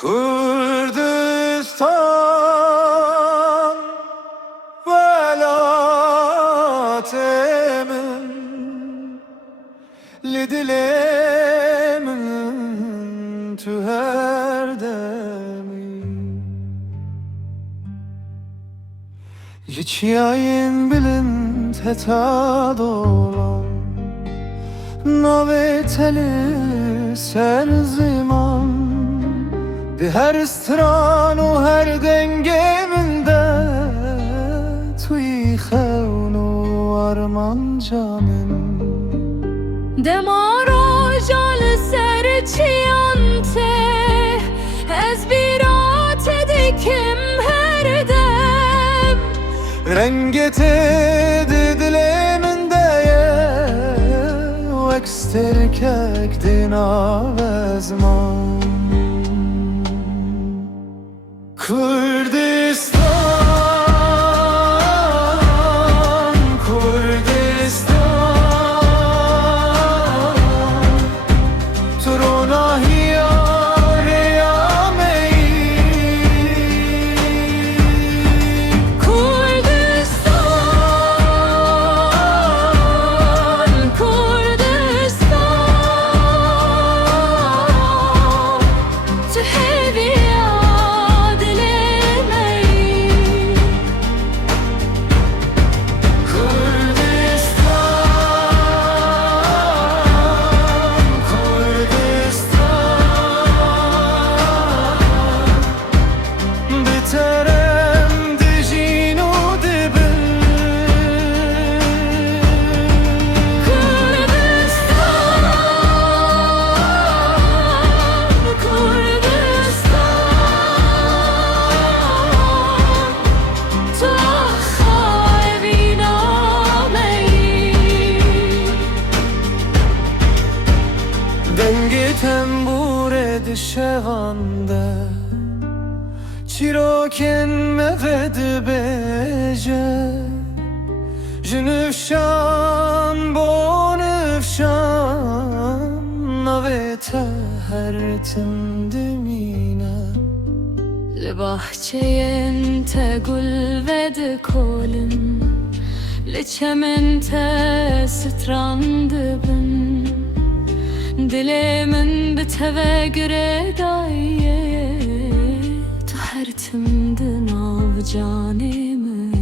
Kürdistan velatemin lidilemin tüherdemi Yçyayın bilin teta dolan Naveteli serziman Di her stran و her dengeminde توی خون و arman canım دمارو جال سر چیانته از بیرات دیکم هر دم Renget diliminde و eksterkek dinavezman Kürdistan, Kürdistan Turuna hiyare Kürdistan, Kürdistan Tühevi Dengi tembure dişevande Çiroken meved beje Jünüfşan bonüfşan Navete her timdimine لبحچه تگل ود کلن لچمن ستراند بن دلمن به توگره دایه تو هر تمدن av canımını